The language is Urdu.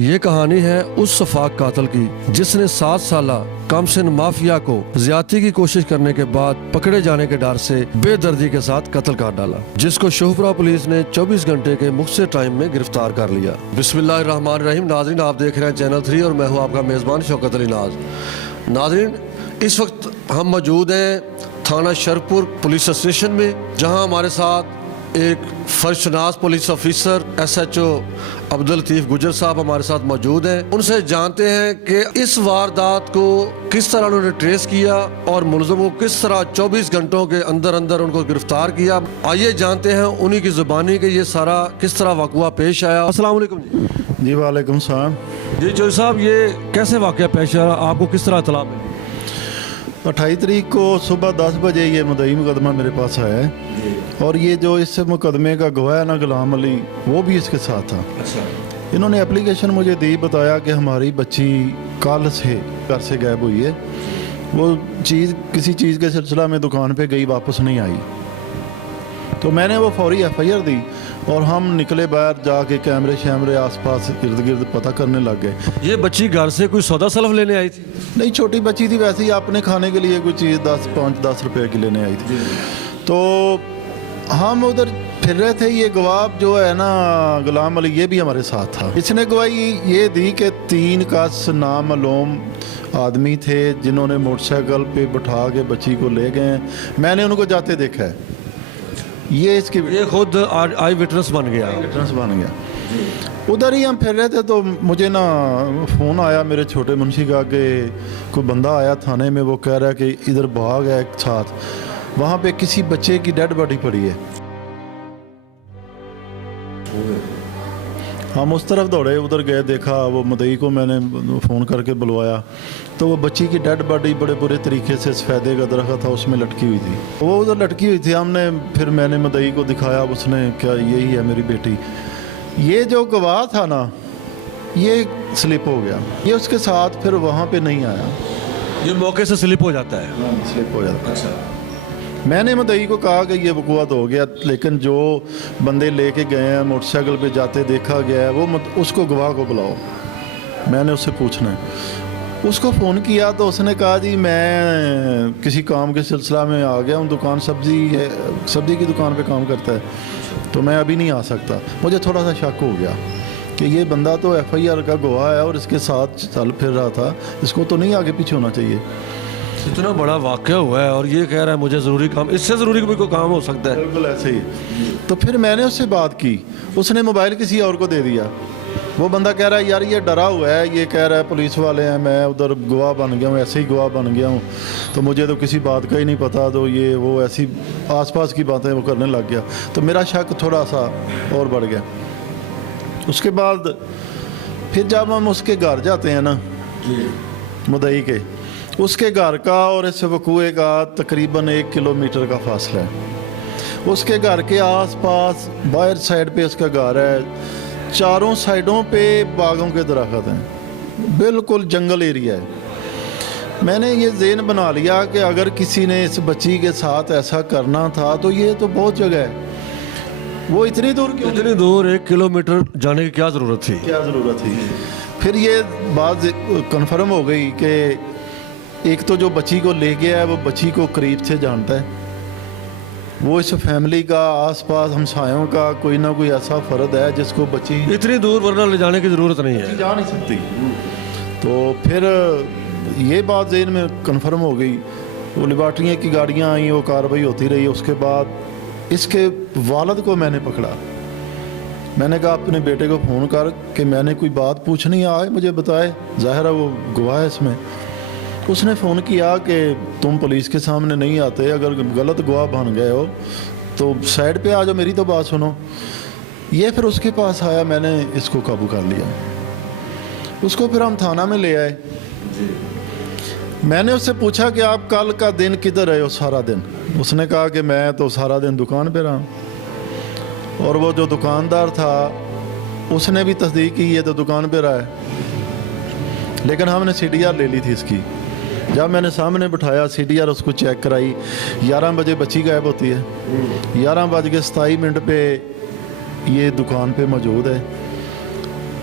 یہ کہانی ہے اس شفاق قاتل کی جس نے 7 سالہ کم سن مافیا کو زیادتی کی کوشش کرنے کے بعد پکڑے جانے کے ڈر سے بے دردی کے ساتھ قتل کر ڈالا، جس کو شوپورہ پولیس نے 24 گھنٹے کے مختصر ٹائم میں گرفتار کر لیا۔ بسم اللہ الرحمن الرحیم۔ ناظرین، آپ دیکھ رہے ہیں چینل 3 اور میں ہوں آپ کا میزبان شوکت علی ناز۔ ناظرین، اس وقت ہم موجود ہیں تھانہ شرپور پولیس اسٹیشن میں، جہاں ہمارے ساتھ ایک فرشناس پولیس آفیسر SHO عبداللطیف گجر صاحب ہمارے ساتھ موجود ہیں۔ ان سے جانتے ہیں کہ اس واردات کو کس طرح انہوں نے ٹریس کیا اور ملزم کو کس طرح 24 گھنٹوں کے اندر ان کو گرفتار کیا۔ آئیے جانتے ہیں انہی کی زبانی کہ یہ سارا کس طرح واقعہ پیش آیا۔ السلام علیکم جی وعلیکم السلام۔ جی چوہدری صاحب، یہ کیسے واقعہ پیش آیا؟ آپ کو کس طرح اطلاع ملی؟ 28 تاریخ کو صبح 10 بجے یہ مدعی مقدمہ میرے پاس آیا ہے، اور یہ جو اس مقدمے کا گواہ ہے نا غلام علی، وہ بھی اس کے ساتھ تھا۔ انہوں نے اپلیکیشن مجھے دی، بتایا کہ ہماری بچی کل سے گھر سے غائب ہوئی ہے، وہ کسی چیز کے سلسلہ میں دکان پہ گئی، واپس نہیں آئی۔ تو میں نے وہ فوری FIR دی اور ہم نکلے باہر، جا کے کیمرے شیمرے آس پاس ارد گرد پتہ کرنے لگ گئے۔ یہ بچی گھر سے کوئی سودا سلف لینے آئی تھی؟ نہیں، چھوٹی بچی تھی، ویسے ہی اپنے کھانے کے لیے کوئی چیز 5-10 روپے کی لینے آئی تھی۔ تو ہم ادھر پھر رہے تھے، یہ گواہ جو ہے نا غلام علی، یہ بھی ہمارے ساتھ تھا۔ اس نے گواہی یہ دی کہ 3 کس نامعلوم آدمی تھے جنہوں نے موٹر سائیکل پہ بٹھا کے بچی کو لے گئے ہیں، میں نے ان کو جاتے دیکھا ہے۔ یہ خود آئی وٹنس بن گیا۔ ادھر ہی ہم پھر رہے تھے تو مجھے نا فون آیا میرے چھوٹے منشی کا کہ کوئی بندہ آیا تھانے میں، وہ کہہ رہا ہے کہ ادھر بھاگ ہے ایک ساتھ، وہاں پہ کسی بچے کی ڈیڈ باڈی پڑی ہے۔ ہم اس طرف دوڑے، ادھر گئے، دیکھا وہ مدعی کو میں نے فون کر کے بلوایا، تو وہ بچی کی ڈیڈ باڈی بڑے برے طریقے سے سفیدے کا درخت تھا اس میں لٹکی ہوئی تھی، وہ ادھر لٹکی ہوئی تھی۔ میں نے مدعی کو دکھایا، اس نے کیا یہی ہے میری بیٹی۔ یہ جو گواہ تھا نا، یہ سلپ ہو گیا، یہ اس کے ساتھ پھر وہاں پہ نہیں آیا، یہ موقع سے سلپ ہو جاتا ہے۔ سلپ ہو جاتا ہے۔ میں نے مدعی کو کہا کہ یہ وقوعات ہو گیا، لیکن جو بندے لے کے گئے ہیں موٹر سائیکل پہ جاتے دیکھا گیا ہے، وہ اس کو گواہ کو بلاؤ، میں نے اس سے پوچھنا ہے۔ اس کو فون کیا تو اس نے کہا جی میں کسی کام کے سلسلہ میں آ گیا ہوں، دکان سبزی کی دکان پہ کام کرتا ہے، تو میں ابھی نہیں آ سکتا۔ مجھے تھوڑا سا شک ہو گیا کہ یہ بندہ تو FIR کا گواہ ہے اور اس کے ساتھ چل پھر رہا تھا، اس کو تو نہیں آگے پیچھے ہونا چاہیے۔ اتنا بڑا واقعہ ہوا ہے اور یہ کہہ رہا ہے مجھے ضروری کام، اس سے ضروری کوئی کام ہو سکتا ہے؟ بالکل ایسے ہی۔ تو پھر میں نے اس سے بات کی، اس نے موبائل کسی اور کو دے دیا۔ وہ بندہ کہہ رہا ہے یار یہ ڈرا ہوا ہے، یہ کہہ رہا ہے پولیس والے ہیں، میں ادھر گواہ بن گیا ہوں، ایسے ہی گواہ بن گیا ہوں، تو مجھے تو کسی بات کا ہی نہیں پتا، تو یہ وہ ایسی آس پاس کی باتیں وہ کرنے لگ گیا، تو میرا شک تھوڑا سا اور بڑھ گیا۔ اس کے بعد پھر جب ہم اس کے گھر جاتے ہیں نا مدعی کے، اس کے گھر کا اور اس وقوعے کا تقریباً 1 کلومیٹر کا فاصلہ ہے۔ اس کے گھر کے آس پاس باہر سائڈ پہ اس کا گھر ہے، چاروں سائڈوں پہ باغوں کے درخت ہیں، بالکل جنگل ایریا ہے۔ میں نے یہ ذہن بنا لیا کہ اگر کسی نے اس بچی کے ساتھ ایسا کرنا تھا تو یہ تو بہت جگہ ہے، وہ اتنی دور کیوں؟ اتنی دور 1 کلومیٹر جانے کی کیا ضرورت تھی؟ پھر یہ بات کنفرم ہو گئی کہ ایک تو جو بچی کو لے گیا ہے وہ بچی کو قریب سے جانتا ہے، وہ اس فیملی کا آس پاس ہمسایوں کا کوئی نہ کوئی ایسا فرد ہے جس کو بچی اتنی دور ورنہ لے جانے کی ضرورت نہیں ہے، جا نہیں سکتی۔ تو پھر یہ بات ذہن میں کنفرم ہو گئی، وہ لیبارٹریوں کی گاڑیاں آئیں، وہ کارروائی ہوتی رہی۔ اس کے بعد اس کے والد کو میں نے پکڑا، میں نے کہا اپنے بیٹے کو فون کر کہ میں نے کوئی بات پوچھنی آئے مجھے بتائے، ظاہر ہے وہ گواہ ہے اس میں۔ اس نے فون کیا کہ تم پولیس کے سامنے نہیں آتے، اگر غلط گواہ بن گئے ہو تو سائڈ پہ آ جاؤ، میری تو بات سنو۔ یہ پھر اس کے پاس آیا، میں نے اس کو قابو کر لیا، اس کو پھر ہم تھانہ میں لے آئے۔ میں نے اس سے پوچھا کہ آپ کل کا دن کدھر رہے ہو سارا دن؟ اس نے کہا کہ میں تو سارا دن دکان پہ رہا ہوں، اور وہ جو دکاندار تھا اس نے بھی تصدیق کی یہ تو دکان پہ رہا ہے، لیکن ہم نے CDR لے لی تھی اس کی۔ جب میں نے سامنے بٹھایا CDR اس کو چیک کرائی، 11 بجے بچی غائب ہوتی ہے، 11:27 پہ یہ دکان پہ موجود ہے۔